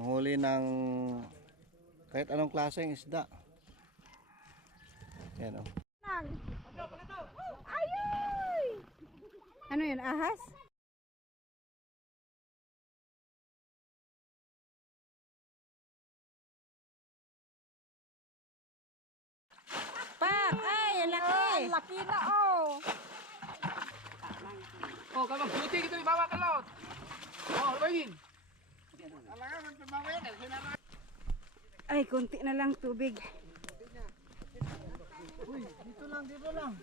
Huli ng kahit anong klaseng isda. Yan o. Ayoy! Ano yun, ahas? Pak! Ay, laki! Laki na oh! Oh, kalau putih gitu dibawa ke laut. Oh, bayangin. Ay, kunti na lang tubig. Uy, dito lang, dito lang.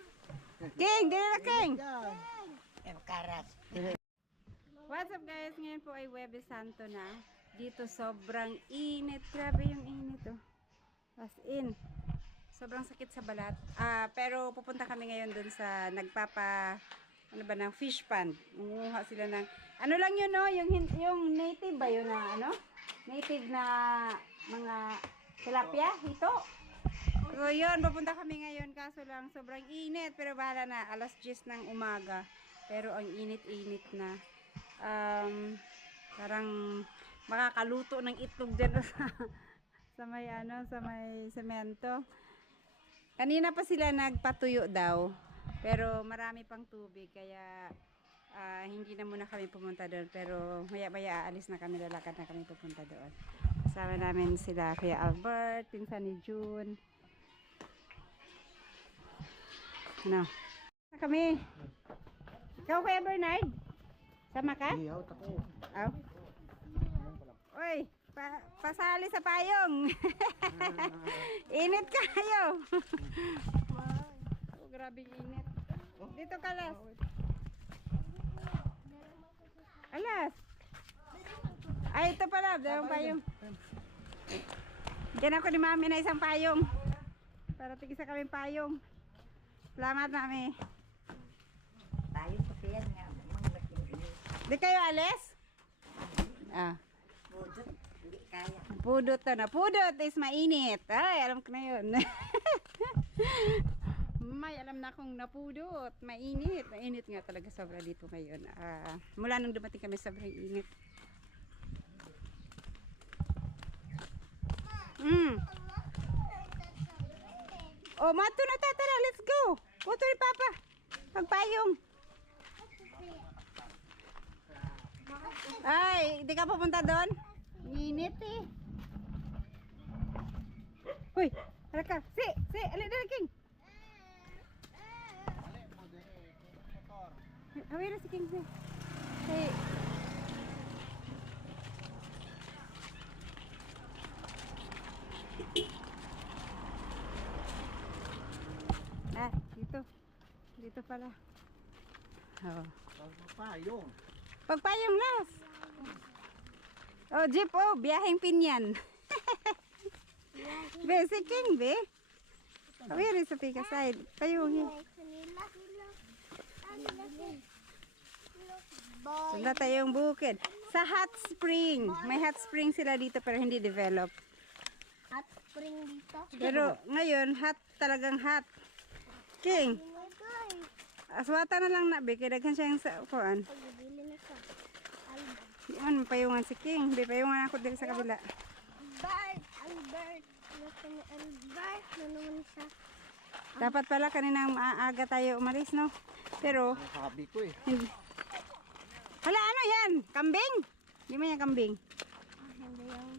King! Dito na, King! Karas. What's up guys? Ngayon po ay Huwebes Santo na. Dito sobrang init. Grabe yung init oh. As in. Sobrang sakit sa balat. Pero pupunta kami ngayon dun sa ano ba, ng fish pond. Nanguha sila ng ano lang yun no, yung native ba yun na ano? Native na mga tilapia, ito. So yun, pupunta kami ngayon kaso lang sobrang init pero bahala na, alas 10 ng umaga. Pero ang init-init na. Parang makakaluto ng itlog dyan sa may ano, sa may semento. Kanina pa sila nagpatuyo daw. Pero marami pang tubig kaya hindi na muna kami pumunta doon. Pero maya-maya aalis na kami, lalakad na kami pupunta doon. Kasama namin sila Kuya Albert, pinsan ni June. Ano? Na kami. Ikaw Kuya Bernard? Sama ka? Iyaw, tako. Aw. Oy, pasali sa payong. Init kayo. Oh, grabing init. Dito ka, Las. Alas. Ay, ito pala. Dalawang payong. Diyan ako ni Mami na isang payong. Para tigisa kami payong. Salamat, Mami. Tayo sa piyan nga. Di kayo alis? Budot, hindi kaya. Pudot to na. Pudot is mainit. Ay, alam ko na yun. May alam na akong napudot. Mainit. Mainit nga talaga sobra dito ngayon. Mula nung dumating kami sobrang init. Oh, mato na tatara. Let's go. Puto ni Papa. Pagpayong. Ay, di ka pupunta doon? Init eh. Uy, halika. Si, alin na King. Away na si King. Si. Dito. Dito pala. Oh. Payong. Pagpayong Las. Oh, jeep oh, biyaheng pinyan. Be, si King, be. Away sa pika side. Payungin. Sunda tayong bukid. Sa hot spring. May hot spring sila dito pero hindi develop. Hot spring dito. Pero ngayon, hot talagang hot. King. Aswata na lang na, be. Kaya daghan siya yung sa kuan. Pagbili na siya. Di man, payungan si King. Be, payungan ako dito sa kabila. Albert. Nasa ni Albert. Na naman siya. Dapat pala kaninang maaga tayo umalis, no? Pero, Sabi ko eh. hindi. Hala, ano yan? Kambing? Hindi mo yan kambing. Hindi yung...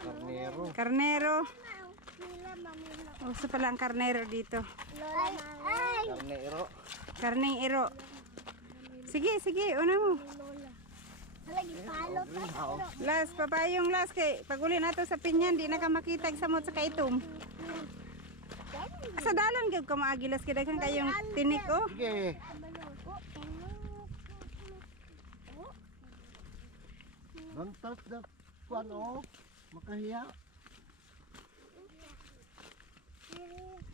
Karnero. Karnero. Nila, mamila. Uso pala ang karnero dito. Lola, ay! Karnero. Karning iro. Sige, sige, una mo. Lola. Halagi, palo pa. Las, papayong las. Kay, pag uli nato sa pinyan, di na ka makita samot sa kaitom. Sa dalan, gag ka maagilas. Kaya kang kayong tinik, oh. Sige. Don't touch the one oh. Makahiya.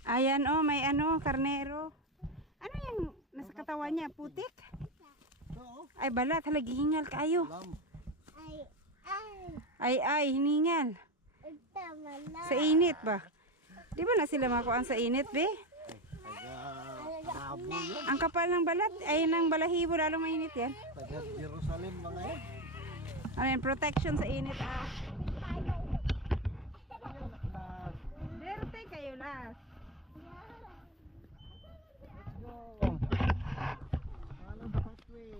Ayan, oh, may ano, karnero. Ano yung nasa katawan niya? Putik? Oo. Ay, balat. Halagi, hingal kayo. Lam. Ay, hiningal. Tama na. Sa init ba? Di ba na sila makuhaan sa init, be? Taga Dabo yun. Ang kapal ng balat, ay ng balahibo, lalong mainit yan. Taga Jerusalem mga yan. Ano yan, protection sa init, ah. Na, Derte kayo last. let's go. Follow the pathway.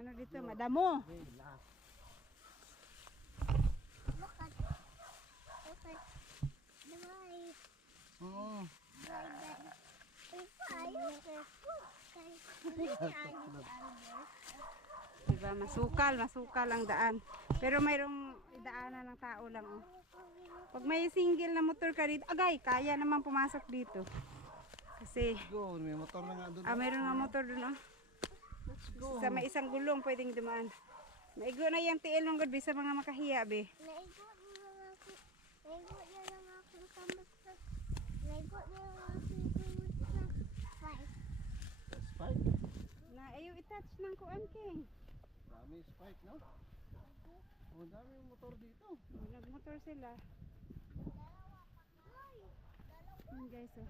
Ano dito, madamo. Okay, last. Okay. Bye. Oo. Diba, masukal ang daan. Pero mayroong daanan ng tao lang, oh. Pag may single na motor ka dito, agay, kaya naman pumasok dito. Kasi, Go, may motor na nga doon. mayroon nga motor dun, oh. Let's go. Sa may isang gulong pwedeng dumaan. Maigo na yung tiil ng gabi sa mga makahiya, be. Naigo na lang ako sa basta. Naigo na lang ako sa fight. Let's fight. Na ayaw i-touch ng kuan, King. Dami spike, no? Oh, dami yung motor dito. Nagmotor sila. Yun guys, oh.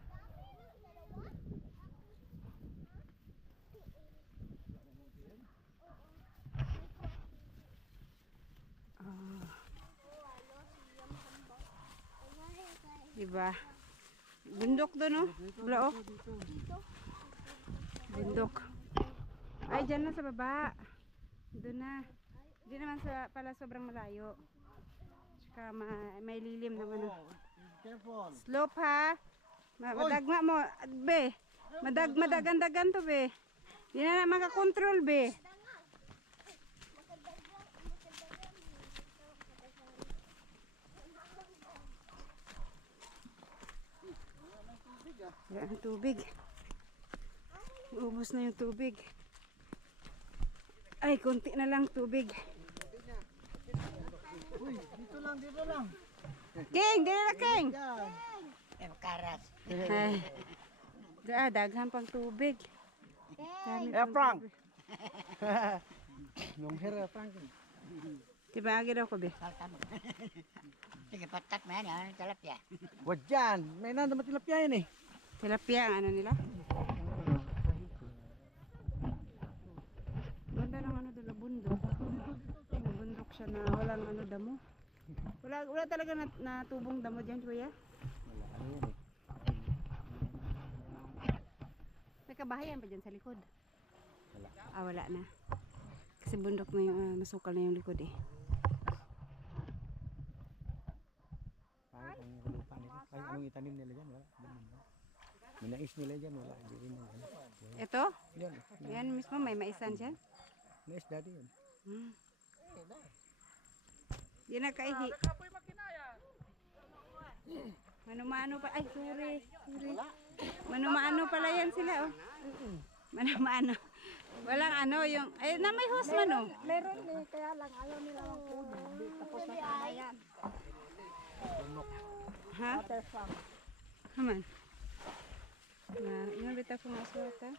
Oh. Diba? Bundok doon, oh. Bula, oh. Bundok. Ay, dyan na sa baba. Doon na. Hindi naman pala sobrang malayo. Tsaka may lilim naman. Oh. Careful. Slope, ha? Madagma mo, be. Madagan-dagan to, be. Hindi na makakontrol, be. Wala ang tubig. Ubus na yung tubig. Ay, konti na lang tubig. Uy, dito lang. King, dito na, King. Yan. Ay. Daghan pang tubig. Dami pang Frank. tubig. Nung hera, Frank. Diba, agi daw ko, be? Sige, patak mo yan, yan, tilapia. Wag dyan. May nanda matilapya yan eh. Tilapia ang ano nila. Ganda ng ano doon, bundok. Bundok siya na walang ano damo. Wala talaga natubong damo dyan, kuya. May kabahayan pa dyan sa likod. Wala na. Kasi bundok na yung masukal na yung likod, eh. Ay, anong itanim nila dyan? Wala. Minais nila dyan, wala. Ito? Yan. Yan mismo, may maisan dyan. Mais dati yun. Yan na kaihi. Nakapoy makinaya. Mano-mano pa. Ay, sorry. Mano-mano pala yan sila, oh. Mano-mano. Walang ano, yung... Ay, na may host man, oh. Meron eh, kaya lang ayaw nila mag-food. Tapos na yan. Ha? Haman. Na, yung bita ko nga suwata.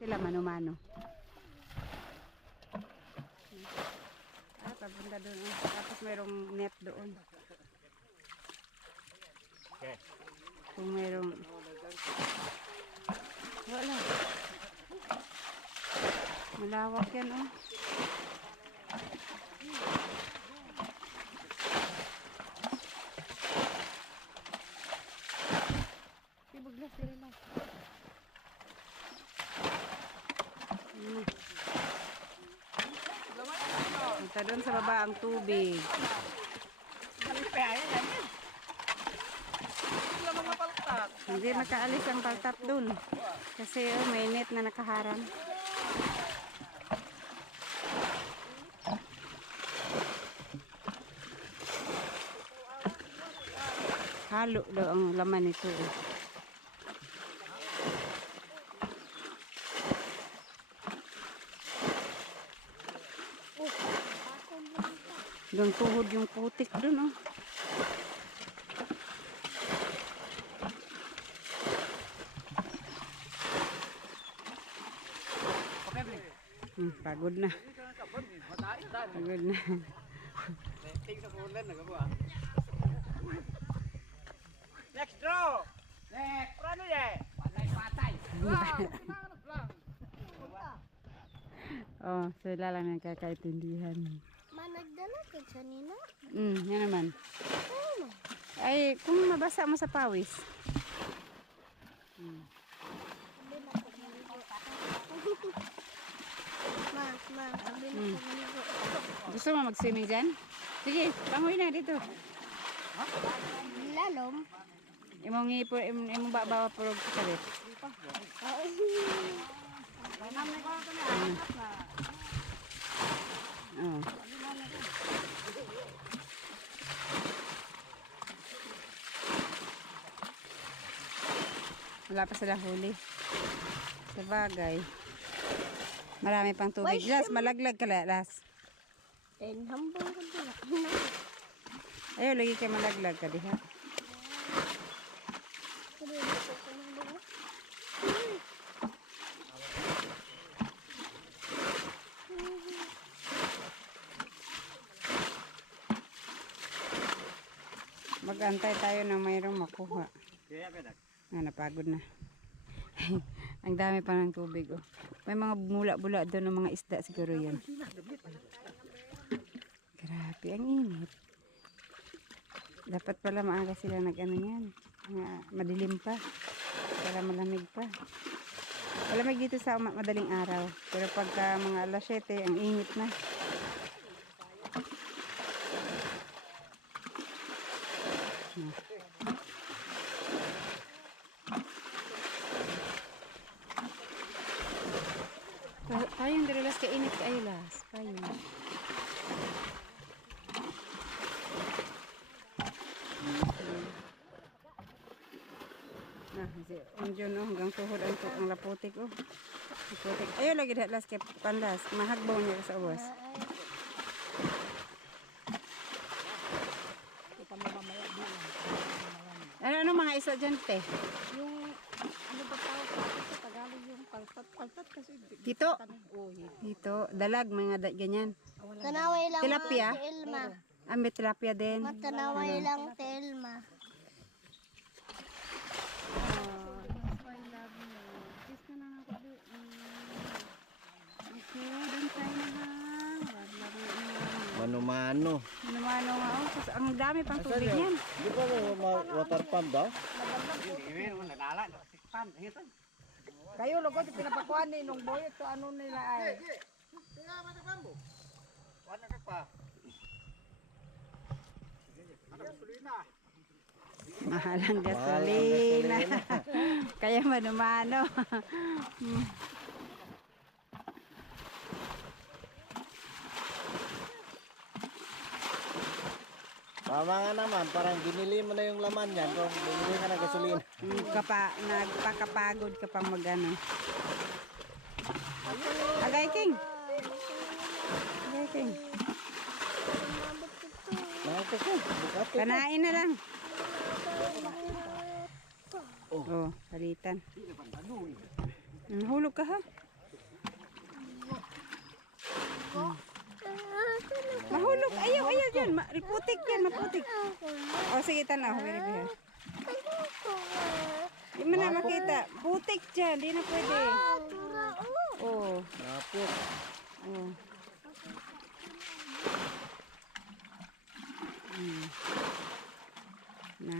Sila mano-mano. Papunta doon. Tapos mayroong net doon. Kung mayroong... Wala. Malawak yan, oh. Ibuglas, relax. Punta doon sa baba ang tubig. Sila mga paltak. Hindi makaalis ang paltap doon. Kasi oh, may net na nakaharang. Halo daw ang laman nito. Oh. Hanggang tuhod yung putik doon, oh. Pagod na. Pagod na. Next draw! Next! Ano yan? Patay! Oh, sila lang nagkakaintindihan. Managdala ka sa nina. Yan naman. Ay, kung mabasa mo sa pawis. Sabi na ko manigo. Gusto mo mag-swimming dyan? Sige, pangoy na dito. Lalom. Imong ipo, imong bawa purog sa kalit. Oh. Wala pa sila huli. Sa bagay. Marami pang tubig. Las, malaglag ka las. Hambong ko dila. Ayaw, lagi kayo malaglag ka diha. Mag-antay tayo na mayroong makuha. Napagod na. Ang dami pa ng tubig. Oh. May mga mula-bula doon ng mga isda siguro yan. Grabe, ang init. Dapat pala maaga sila nag-ano yan. Madilim pa. Para malamig pa. Malamig dito sa madaling araw. Pero pagka mga alas 7, ang init na. Payong dirilas ka init ka ayulas. Payong. Andiyon oh, hanggang tuhod ang laputik oh. Laputik. Ayaw lagi datlas kay pandas. Mahagbaw niya sa uwas. Ano mga isa dyan, te? Yung ano ba tawag sa Tagalog yung paltat kasi. Dito? Dito. Dalag, mga ganyan. Tanaway lang Tilapia? Ate Elma. May tilapia din. Matanaway lang Ate Elma. Mano-mano. Ano nga oh. Ang dami pang tubig yan. Di ba water pump daw? Kayo lugod pinapakuan ni nung boy to ano nila ay. Mahal ang gasolina. Kaya mano-mano. Tama nga naman, parang binili mo na yung laman yan kung bumili ka ng gasolina. Nagpakapagod ka pang magano. Agay King. Agay King. Kanain na lang. Oh, palitan. Hulog ka ha. Mahulog. Ayaw dyan. Putik yan, maputik. O, sige, tanaw. Di mo na makita. Putik dyan. Di na pwede. Oh. Napot. Oh. Na.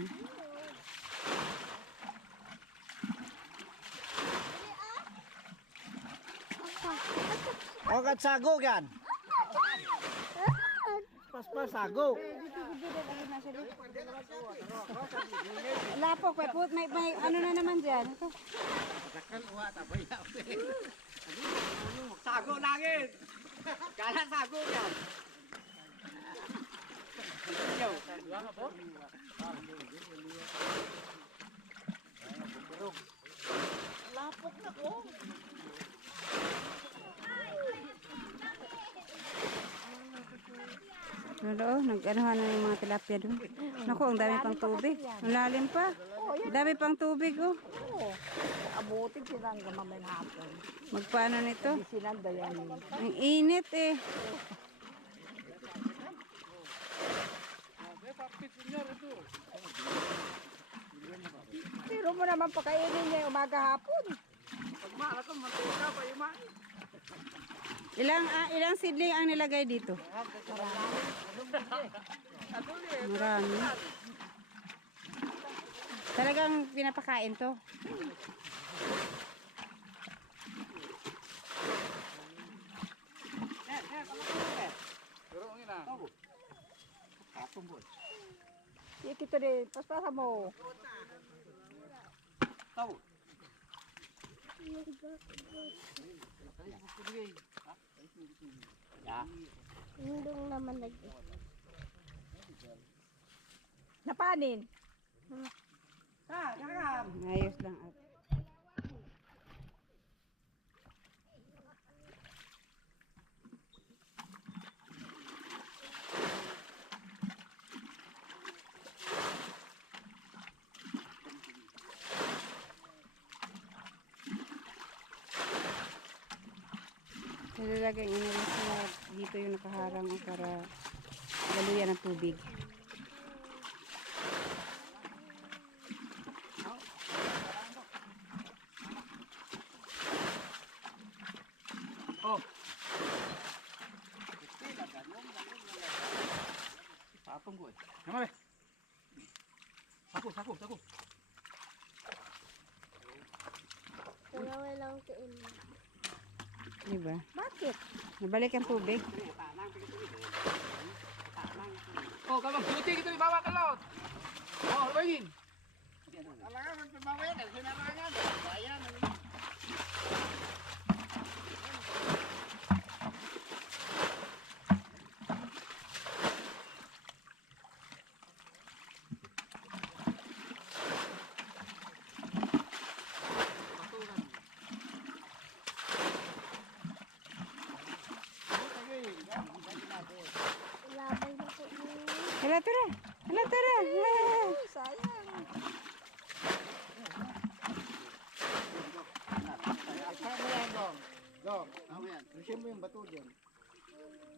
O, katsago yan. Paspas, sago. Lapok, may ano na naman dyan. Sago langit! Kala sago yan! Lapok na ko! Lolo, nag-anuhan na yung mga tilapia doon. Naku, ang dami pang tubig. Ang lalim pa. Ang dami pang tubig, oh. Abutin sila hanggang mamayang hapon. Magpaano nito? Sila dayan. Ang init, eh. mo naman pakainin niya yung umaga hapon. Pag mahal ako, mantika pa yung mahal. Ilang seedling ang nilagay dito? Marami. Talagang pinapakain to. Pero ang ina. Ikito din, paspasa mo. Indong naman Napanin. Ha, nakakam. Ayos lang. Nilalagay inalis na dito yung nakaharang para galuyan ng tubig. Oh. Patong ko eh. Naman eh. Saku. Tawawin lang sa inyo. Diba? Bakit? Nabalik ang tubig. Oh, kamang buti kita dibawa ka lot. Oh, bayin. Labay na po yun. Hala, tara! Sayang.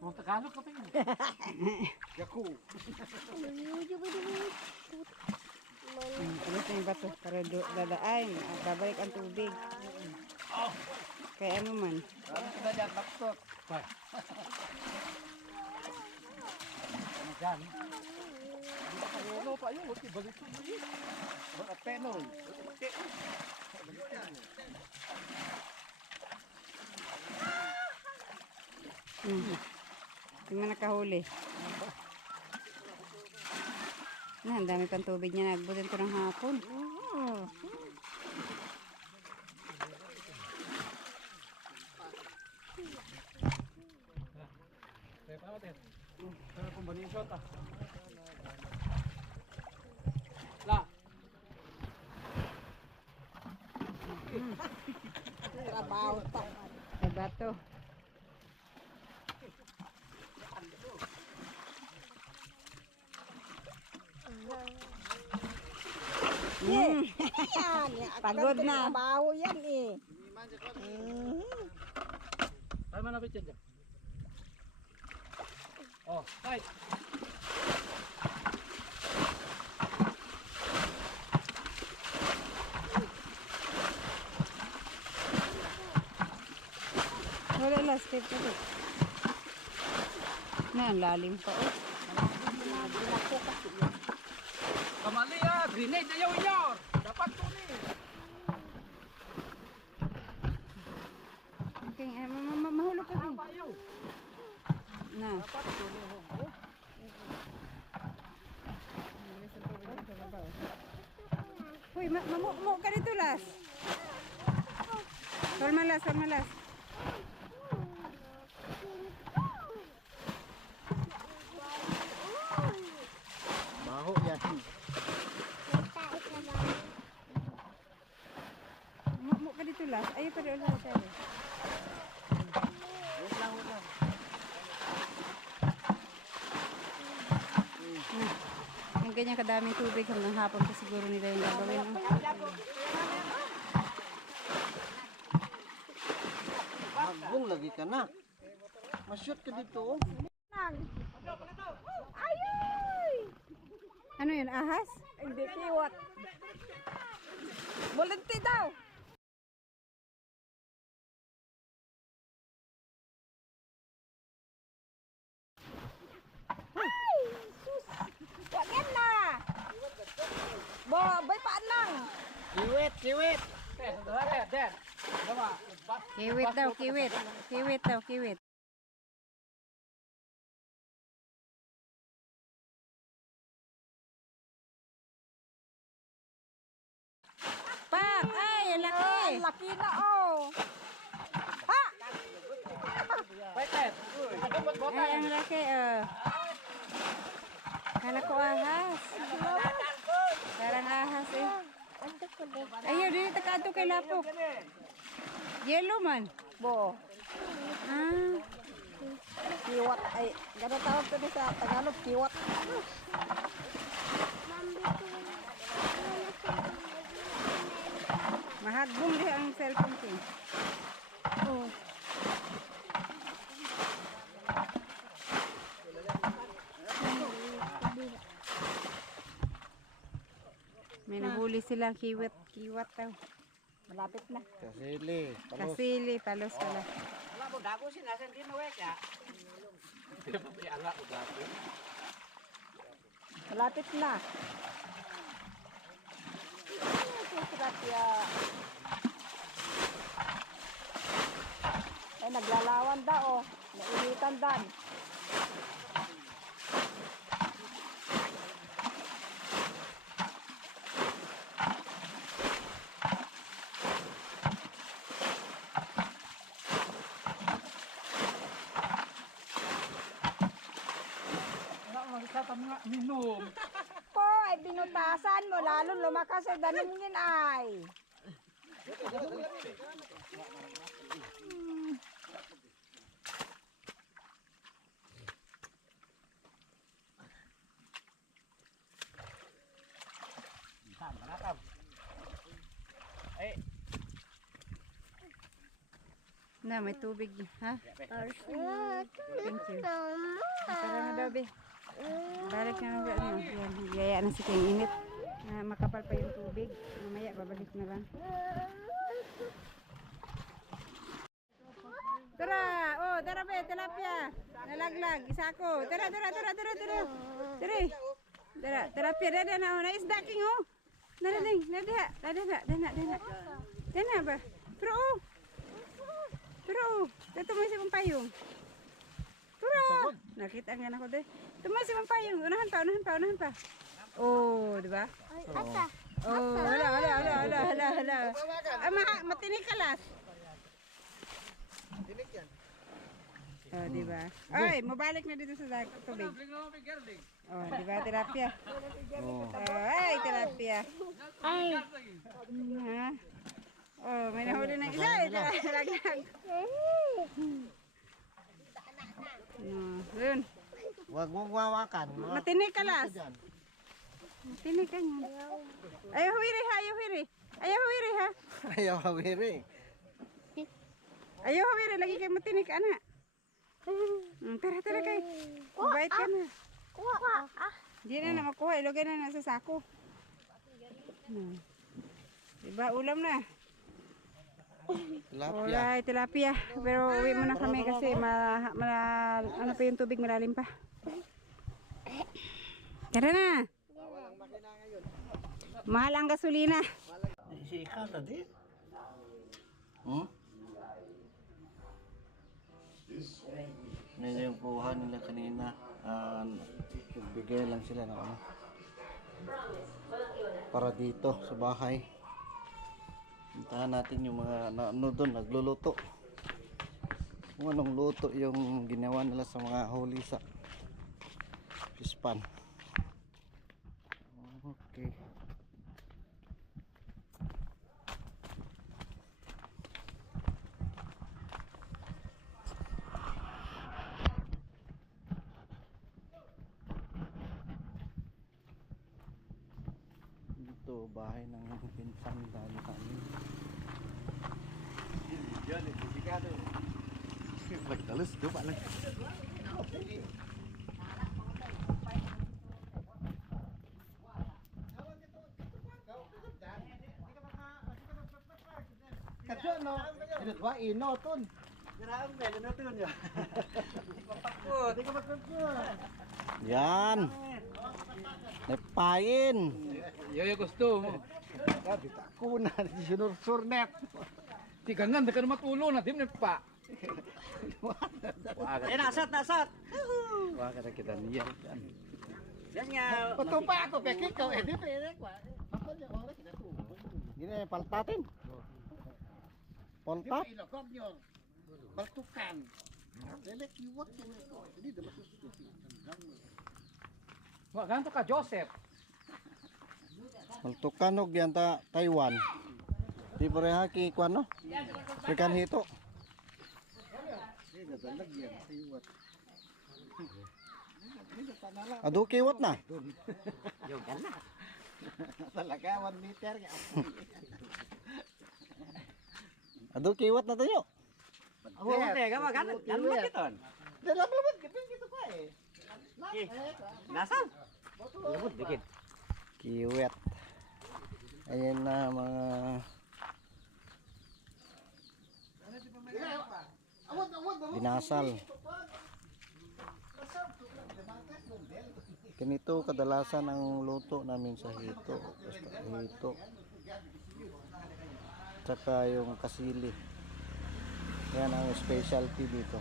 Oh, Tagalog ka pa yun. Alis na yung bato para dadaan. Babalik ang tubig. Kaya ano man. Ano pa yun? Huwag ibalik ko. Tingnan nakahuli. Ang dami pang tubig niya. Nagbutin ko ng hapon. Pero kung banin shot ah. La. Trabaho pa. Sa bato. Yan. Pagod na. Trabaho yan eh. Ay, manapit yan dyan. Oh, right. Wala last step pa rin. Ang lalim pa. Kamali ah, grenade na yaw inyor. Dapat to ni. Okay, mahulog ka rin. Ayaw. Na. Uy, mamu ka dito, Las. Solmalas. Baho yan. Nagtais na ba? Mamu ka dito, Las. Ayaw pa rin ulit tayo. Yung ganyan kadaming tubig hanggang hapon pa siguro nila yung gagawin. Magbong lagi ka na. Mashoot ka dito. Ano yun, ahas? Hindi kiwat. Bulinti daw. Ay, sus. Wagyan na. Bo, bay paan lang. Kiwit, kiwit. Den, den, den. Dama. Kiwit daw, kiwit. Kiwit daw, kiwit. Pak! Ay, ang laki! Ang laki na oh. Ha! Wait, den. Dumot Ay, botay. ang laki, oh. Kala ko ahas. Parang ahas eh. Ano ko din? Ayaw, dito ka ito kay Lapok. Yellow man. Bo, Ah, kiwat ay gano tawag to sa Tagalog kiwat. mahagbong di ang cellphone ko. Oh. May nahuli silang kiwat. Kiwat daw. Malapit na. Kasili. Kasili, palos pala. Di ba may ala o gato? Malapit na. Tilapia. Ay, naglalawan da oh. Nainitan dan. Minum. Po, ay binutasan mo. Lalo lumakas ay danungin ay. Na, may tubig. Ha? Thank you. Tara na daw, be. Balik na lang. Ano, yan, gaya na si King Init. Makapal pa yung tubig. Mamaya, babalik na lang. Tara! Oh, tara be, tilapia. Nalaglag, isa ko. Tara. Tilapia, dada na. Oh, naisda, King, oh. Dada ba? Pero, dito may si Pampayong. Tura! Nakita nga ako deh. Tumas si Pampayong. Unahan pa. Oh, di ba? Asa? Oh, hala. Matinik kalas. Tinik yan. Oh, di ba? Ay, mabalik na dito sa tubig. Oh, di ba, tilapia? Oh. Oh, ay, tilapia. Ay. Ha? Oh, may nahuli ng isa. Laglag. Yun. Huwag mong wawakan. Matinik kalas. Matinik ka nga. Ayaw huwiri ha. Ayaw hawiri. Ayaw huwiri. Lagi kayo matinik, anak. Tara kay. Mabait ka na. Kuha. Hindi na makuha. Ilagay na sa sako. Diba, ulam na. Tilapia. Alright, tilapia. Pero uwi muna kami kasi ano pa yung tubig, malalim pa. Tara na. Mahal ang gasolina. Si ikaw tadi? Hmm? Medyo yung kuha nila kanina. Nagbigay lang sila ng ano. Para dito sa bahay. Puntahan natin yung mga ano doon, nagluluto. Kung anong luto yung ginawa nila sa mga huli sa fish pan. Okay. Dito bahay ng pinsan dahil kami. Yan, delikado. Pagtalos, doon lang. no. Ito ba inoton. Grabe, inoton yo. Di ka magpapakot. Yan. Napain. Yoyo gusto mo. Sabi ta ko na sinursurnet. Di ka nga, di ka na matulo na, di mo pa. Nasat. Wag ka kita niya. Yes nga. Patupa ako pekik ko di pwede ko. Ako niya wala kita tu. Gini paltatin. Paltat. Baltukan. Dele kiwat ko. Hindi dapat susuti. Wag ganto ka, Joseph. Baltukan og yan ta Taiwan. Di pareha ki kwan no. Pekan hito. Adu kiwat na. Yogan na. Talaga 1 meter nga. Adu kiwat na tayo. Ako tega maganan. Ganun kiton. Dalam lumot kiton kito pa eh. Nasaan? Lumot dikit. Kiwet. Ayan na mga dinasal. Ganito kadalasan ang luto namin sa hito. Basta hito. Tsaka yung kasili. Yan ang specialty dito.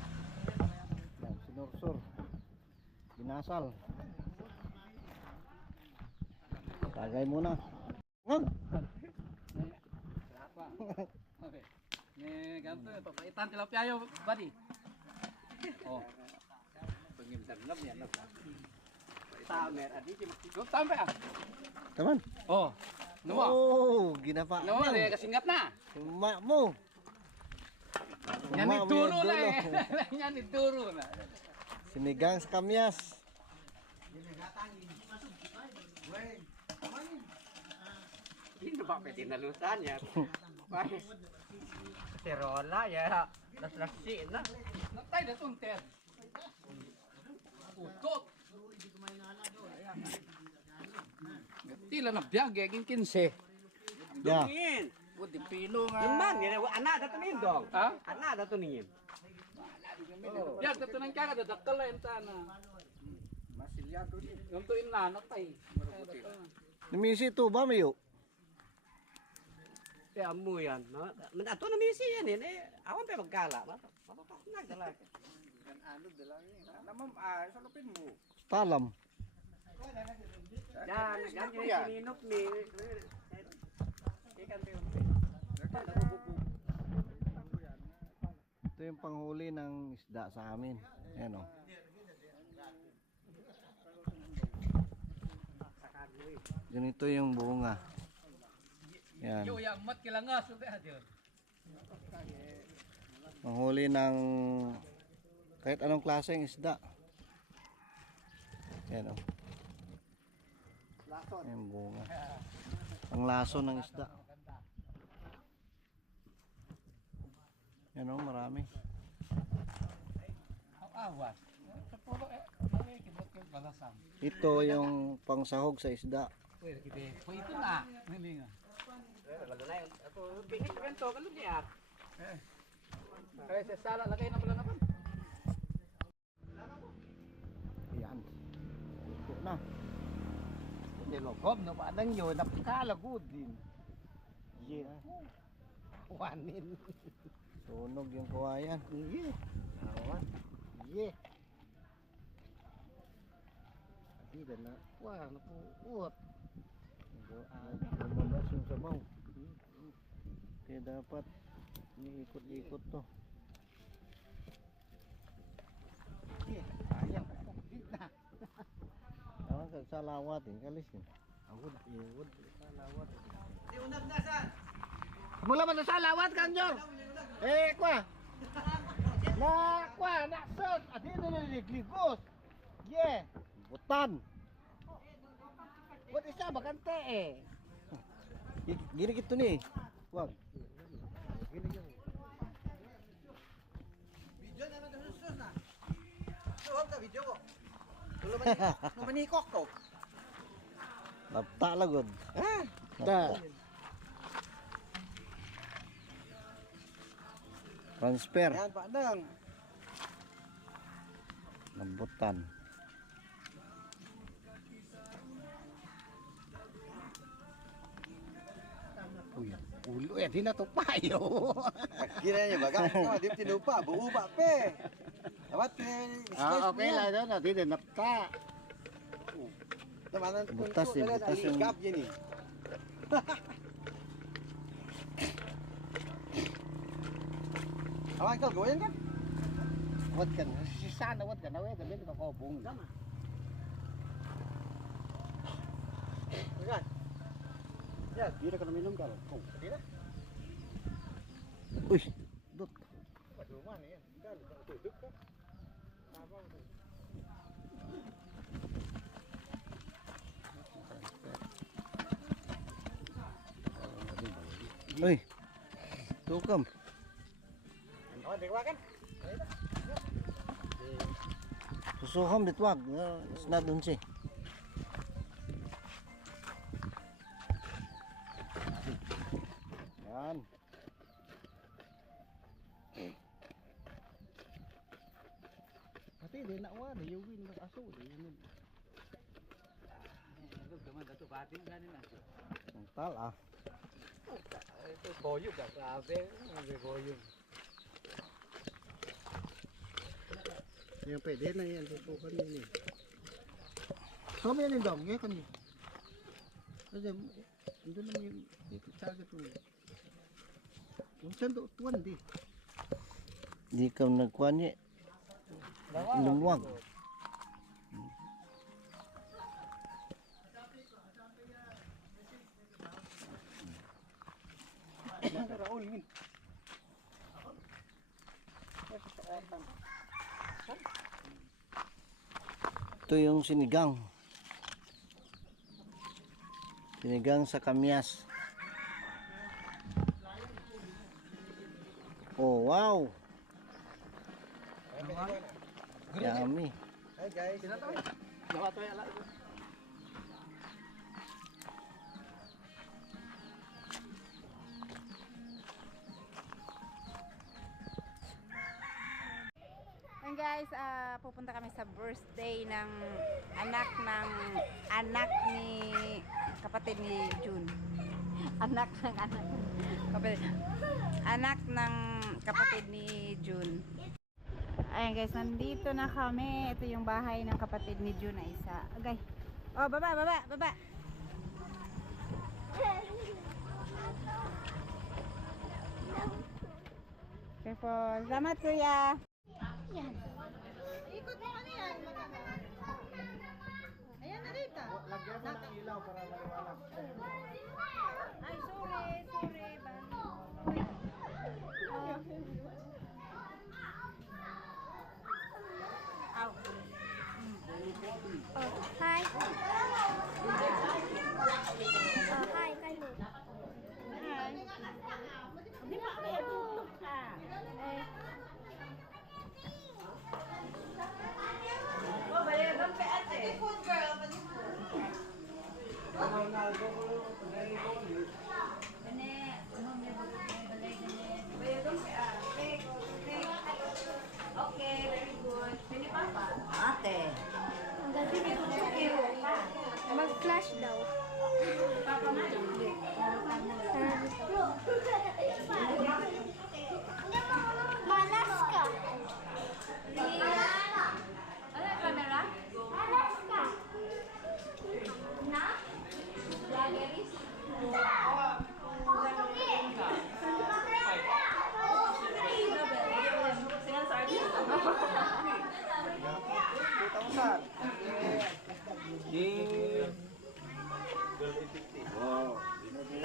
Yan, sinursur. Dinasal. Tagay muna. Ngag! Ganto, papaitan tilapia yo, buddy. Oh. Pengimsan lab yan. Tamer, adi di makigop tampe ah. Taman. Oh. Namo. Oh, ginapa. Namo, kasinggat na. Mak mo. Yan ni turo na eh. Yan ni turo na. Sinigang sa kamyas. Hindi ba pwede nalusan ya? Terola ya. Laslasi na. Natay na tunter. Utot. Tila na biyag, gaging 15. Ya. Tingin. Budi pilo nga. Yaman, anak dato nin dong. Ha? Anak dato nin. Biyag, dato nang kaga, dadakal na yung tana. Masilyado din. Yung tuin na, natay. Nimisi to ba mayo? Kaya mo yan. Ato na misi yan eh. Awan pa magkala. Nagdala. Talam. Yan, yan sininop ni. Ikan tayo. Ito yung panghuli ng isda sa amin. Ayan o. Ganito yung bunga. Yan. Yo, yang mat kilangas. Manghuli ng kahit anong klaseng isda. Yan o. Yung bunga. Ang laso ng isda. Yan o, marami. Awas. Sa pulo kibot yung balasam. Ito yung pangsahog sa isda. Pwede kita. Po ito na. Hindi nga. Lago na yun. Ako, pingin ko ganito. Kalun niya. Kaya sa sala, lagay na pala naman. Yan. Ito na. Nilokob na ba nang yun? Napakalagod din. Yeah. Wanin. Tunog yung kawayan. Yeah. Awan. Yeah. Hindi na. Wah, napuot. Lumabas yung sabaw. Kaya dapat niikot-ikot to. Ayang pupukit na. Tawag ka sa lawat eh. Kalis yun. Awod, iwod. Salawat. Di unag na saan? Mula ba sa salawat kang Jor? Kwa! Kwa, naksot. Adi na naliligligos. Yeah. Butan! What isa bakante eh. Gini gitu nih. Wag. Video na naman susunod na. Suhog ka video ko. Tulo manikok to. Lapta lagod. Ha? Ta. Transfer. Yan, paandang. Lambutan. Uy, ulo eh, di na to payo. Kira niya baga. Kau di tinupa, buuba pe. Dapat Okay lah ito na, di na napta. Tamanan Butas eh, butas yung- Ikap niya ni. Awan kal goyan kan? Wad kan, sisa na wad kan, awet gabi ka ko bung. Kan? Ya, dia kena minum kalau. Oh, tidak. Uy, dot. Aduh, mana ya? Dah duduk kan. Apa? Uy. Tukam. Awan dewa kan? Susuhom bitwag. Isna dun si. Yan. Tapi di na wa, di yung win aso, di yun. Ang tal ah. Itu boyuk gak grabe, boyuk. Yung pwede na yan, tutukan yun eh. So may yan dong, kan yun. Kasi, ito naman yung target mo. Yung sando, tuwan di. Di ka nagkuhan niya. Lumuwag. Raul min. Ito yung sinigang. Sinigang sa kamyas. Oh, wow. Yummy. Hai guys. Jawa to ya lah. And guys, pupunta kami sa birthday ng anak ni kapatid ni June. Anak ng kapatid ni June. Ayan guys, nandito na kami. Ito yung bahay ng kapatid ni June na isa. Okay. Oh, baba. Careful. Salamat kuya. Ikot mo ano yan? Ayan na dito. Lagyan mo ng ilaw para maliwanag. Ay, sorry. Oh, hi. Oh, hi, kayo. Di ba may atutok ka? Okay, very good. Sini papa. Ate. Mag-flash daw. Malas ka. Ano yung camera? Malas ka. Na?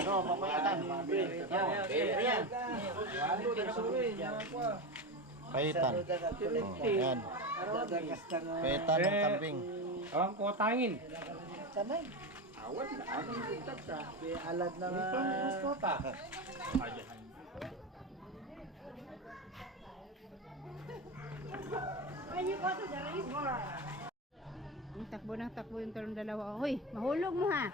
No, papayadan. Ayan. Paitan. Oh, yan. Paitan ng kambing. Awang kotangin. Alad na Kota. Takbo yung talong dalawa. Hoy, mahulog mo ha.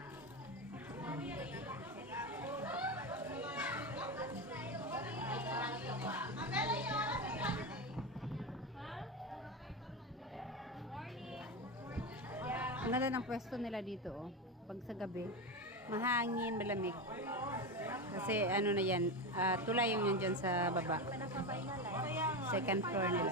Ang ganda ng pwesto nila dito, oh. Pag sa gabi, mahangin, malamig. Kasi ano na yan, tulay yung yan dyan sa baba. Second floor nila.